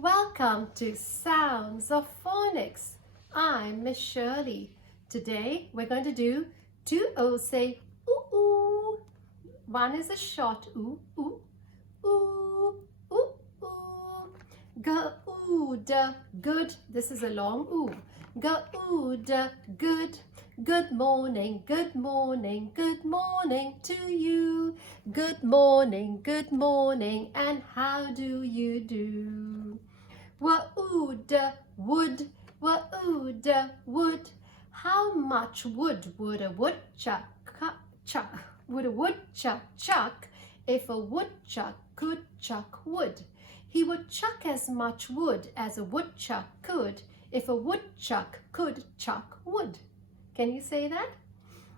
Welcome to Sounds of Phonics. I'm Miss Shirley. Today we're going to do two O's say ooh ooh. One is a short ooh ooh ooh ooh ooh. Good. Good. This is a long ooh. Good. Good morning, good morning, good morning to you. Good morning, and how do you do? Wood, wood, wood. How much wood would a woodchuck chuck if a woodchuck could chuck wood? He would chuck as much wood as a woodchuck could if a woodchuck could chuck wood. Can you say that?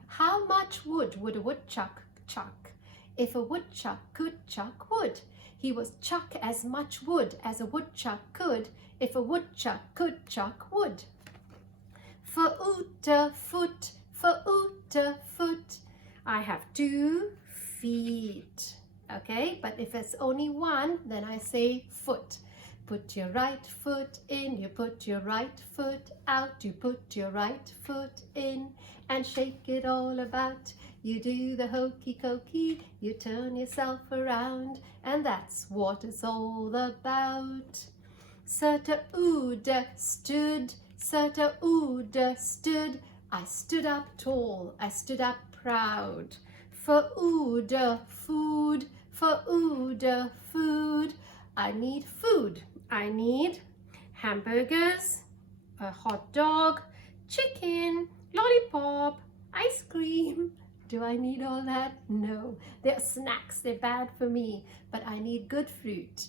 How much wood would a woodchuck chuck if a woodchuck could chuck wood? He would chuck as much wood as a woodchuck could if a woodchuck could chuck wood. Foot. I have 2 feet. Okay, but if it's only one, then I say foot. Put your right foot in, you put your right foot out, you put your right foot in and shake it all about. You do the hokey cokey, you turn yourself around, and that's what it's all about. Serta-ooda stood, Serta-ooda stood. I stood up tall, I stood up proud. For-ooda food, for-ooda food. I need food. I need hamburgers, a hot dog, chicken, lollipop, ice cream. Do I need all that? No. They're snacks. They're bad for me. But I need good food.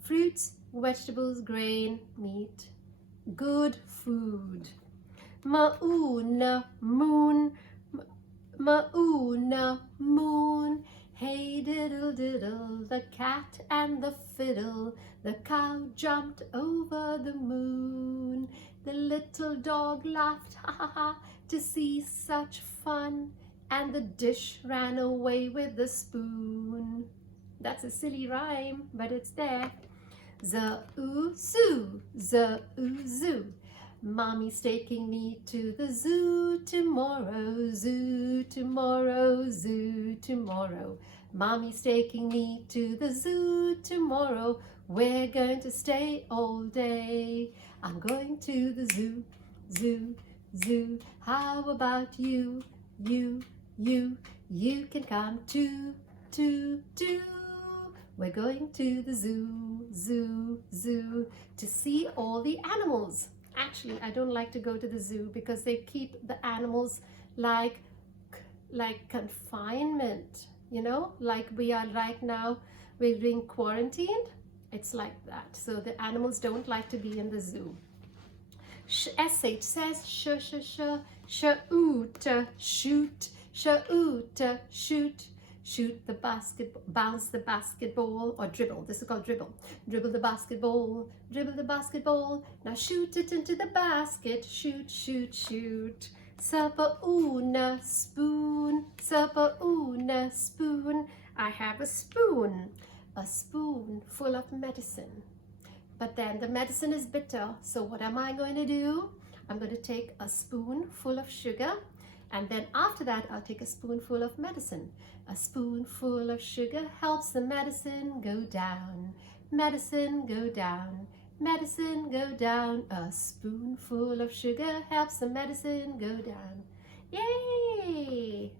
Fruits, vegetables, grain, meat. Good food. Mauna, moon. Mauna, moon. Hey diddle diddle, the cat and the fiddle. The cow jumped over the moon. The little dog laughed, ha ha ha, to see such fun. And the dish ran away with the spoon. That's a silly rhyme, but it's there. Zoo, zoo. Mommy's taking me to the zoo tomorrow, zoo tomorrow, zoo tomorrow. Mommy's taking me to the zoo tomorrow. We're going to stay all day. I'm going to the zoo, zoo, zoo. How about you, you can come too, too. We're going to the zoo, to see all the animals. Actually, I don't like to go to the zoo because they keep the animals like confinement, like we are right now, we're being quarantined. It's like that. So the animals don't like to be in the zoo. SH says shoot, shoot the basketball, bounce the basketball, or dribble. This is called dribble. Dribble the basketball, now shoot it into the basket, shoot. Supper-una spoon, I have a spoon full of medicine. But then the medicine is bitter, so what am I going to do? I'm going to take a spoonful of sugar, and then after that I'll take a spoonful of medicine. A spoonful of sugar helps the medicine go down. Medicine go down. A spoonful of sugar helps the medicine go down. Yay!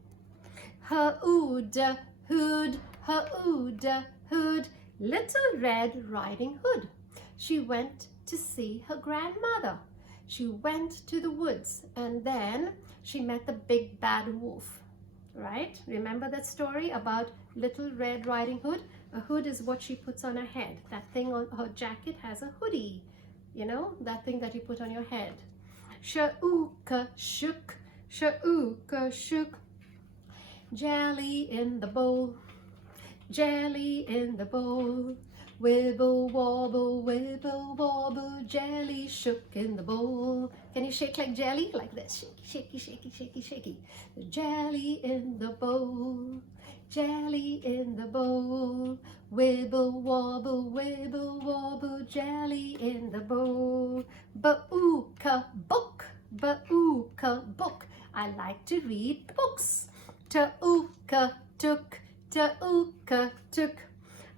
Hooda hood, Little Red Riding Hood. She went to see her grandmother. She went to the woods, and then she met the big bad wolf. Right? Remember that story about Little Red Riding Hood? A hood is what she puts on her head. That thing on her jacket has a hoodie. That thing that you put on your head. Shauka shook. Jelly in the bowl. Wibble wobble, jelly shook in the bowl. Can you shake like jelly? Like this. Shaky, shaky, shaky, shaky, shaky. Jelly in the bowl. Jelly in the bowl. Wibble wobble, jelly in the bowl. Ba-ooka book, ba-ooka book. I like to read books. Ta-ooka took, ta-ooka took.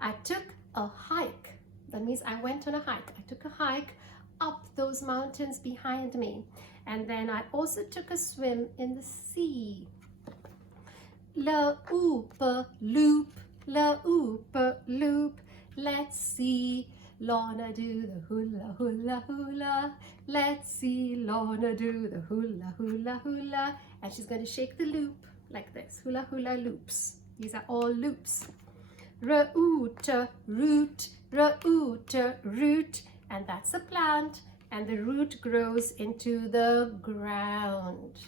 I took a hike. That means I went on a hike. I took a hike up those mountains behind me. And then I also took a swim in the sea. La-oopa loop, la-oopa loop. Let's see Lorna do the hula, hula, hula. Let's see Lorna do the hula, hula, hula. And she's going to shake the loop like this. Hula, hula loops. These are all loops. Ra-oota root, ra-oota root. And that's a plant. And the root grows into the ground.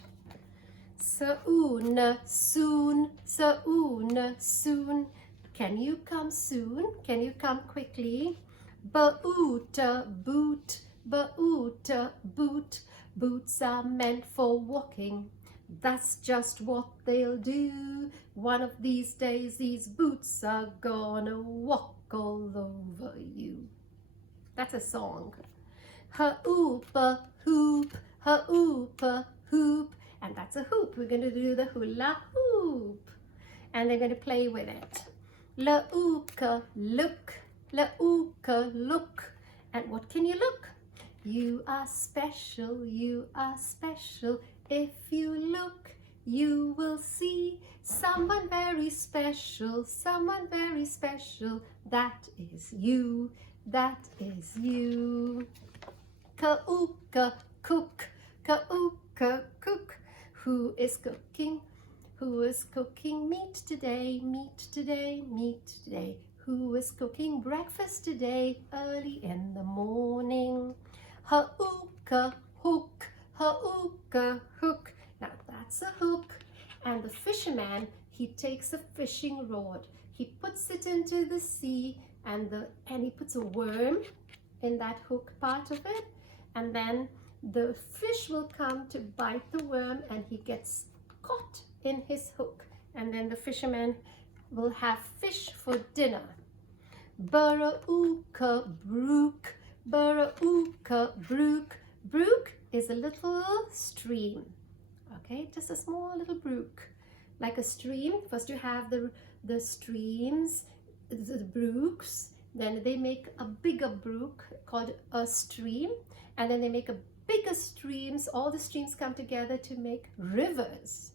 Sa-oona soon, sa-oona soon. Can you come soon? Can you come quickly? Ba-oota boot, ba-oota boot. Boots are meant for walking. That's just what they'll do. One of these days, these boots are gonna walk all over you. That's a song. Ha-oopa hoop, ha-oopa hoop. And that's a hoop. We're going to do the hula hoop. And they're going to play with it. La-ooka look, la-ooka look. And what can you look? You are special, you are special. If you look, you will see someone very special, someone very special. That is you, that is you. Ka-ooka cook, ka-ooka cook. Who is cooking? Who is cooking meat today? Meat today, meat today. Who is cooking breakfast today? Early in the morning. Ha-ooka hook, ha-ooka hook. Now that's a hook. And the fisherman, he takes a fishing rod. He puts it into the sea and he puts a worm in that hook part of it. And then the fish will come to bite the worm and he gets caught in his hook. And then the fisherman will have fish for dinner. Burra-ooka brook, burra-ooka brook. Brook is a little stream. Okay, just a small little brook. Like a stream. First you have the streams, the brooks. Then they make a bigger brook called a stream. And then they make a bigger streams. All the streams come together to make rivers.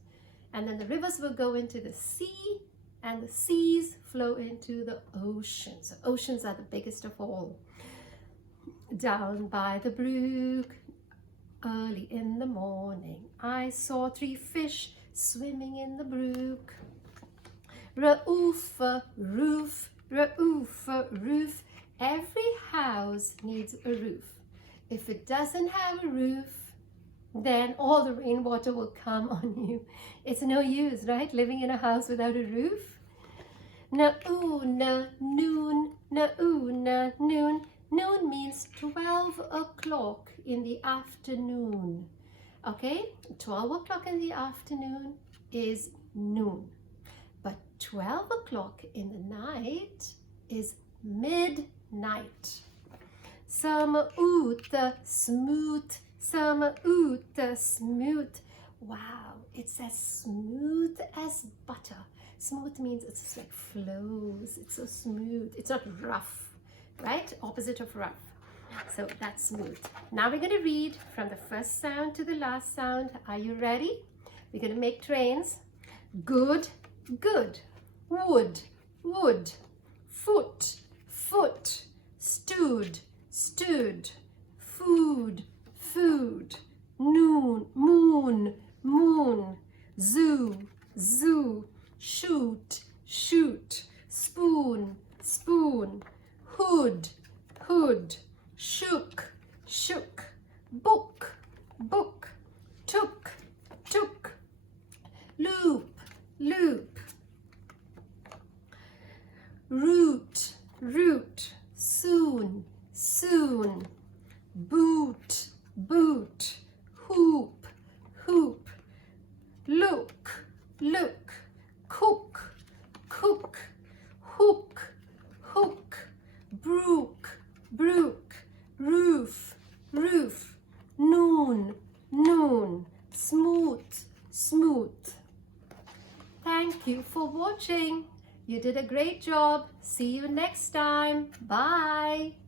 And then the rivers will go into the sea, and the seas flow into the oceans. The oceans are the biggest of all. Down by the brook, early in the morning, I saw 3 fish swimming in the brook. Ra-oofa roof, ra-oofa roof. Every house needs a roof. If it doesn't have a roof, then all the rainwater will come on you. It's no use, right? Living in a house without a roof. Na-oona noon, na-oona noon. Noon means 12 o'clock in the afternoon. Okay, 12 o'clock in the afternoon is noon. But 12 o'clock in the night is midnight. Sama-oota smooth, sama-oota smooth. Wow, it's as smooth as butter. Smooth means it's just like flows. It's so smooth. It's not rough, right? Opposite of rough. So that's smooth. Now we're going to read from the first sound to the last sound. Are you ready? We're going to make trains. Good, good. Wood, wood. Foot, foot. Stood, stood. Food, food. Noon, moon, moon. Zoo, zoo. Shoot, shoot. Spoon, spoon. Hood, hood. Shook, shook. Book, book. Took, took. Loop, loop. Root, root. brook, brook, roof, roof, noon, noon, smooth, smooth. Thank you for watching. You did a great job. See you next time. Bye.